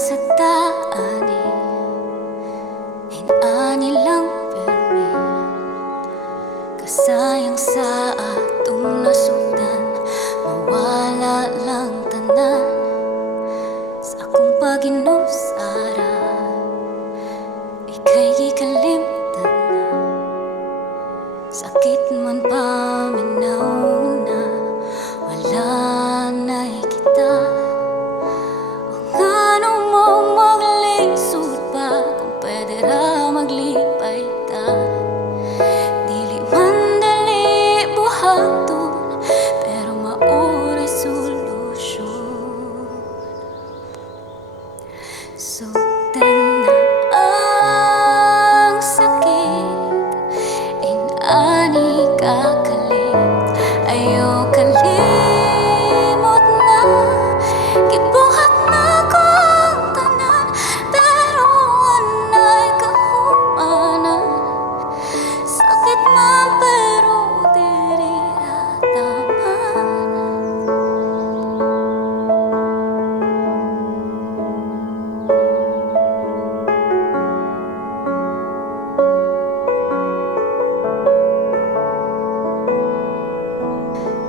sa taani Hinani lang permi. Kasayang sa atong nasugdan Mawala lang tanan. Sa akong paginusara Ika'y gikalimtan na. Sakit man pa Sugdan na ang sakit Inani kakalit Ayaw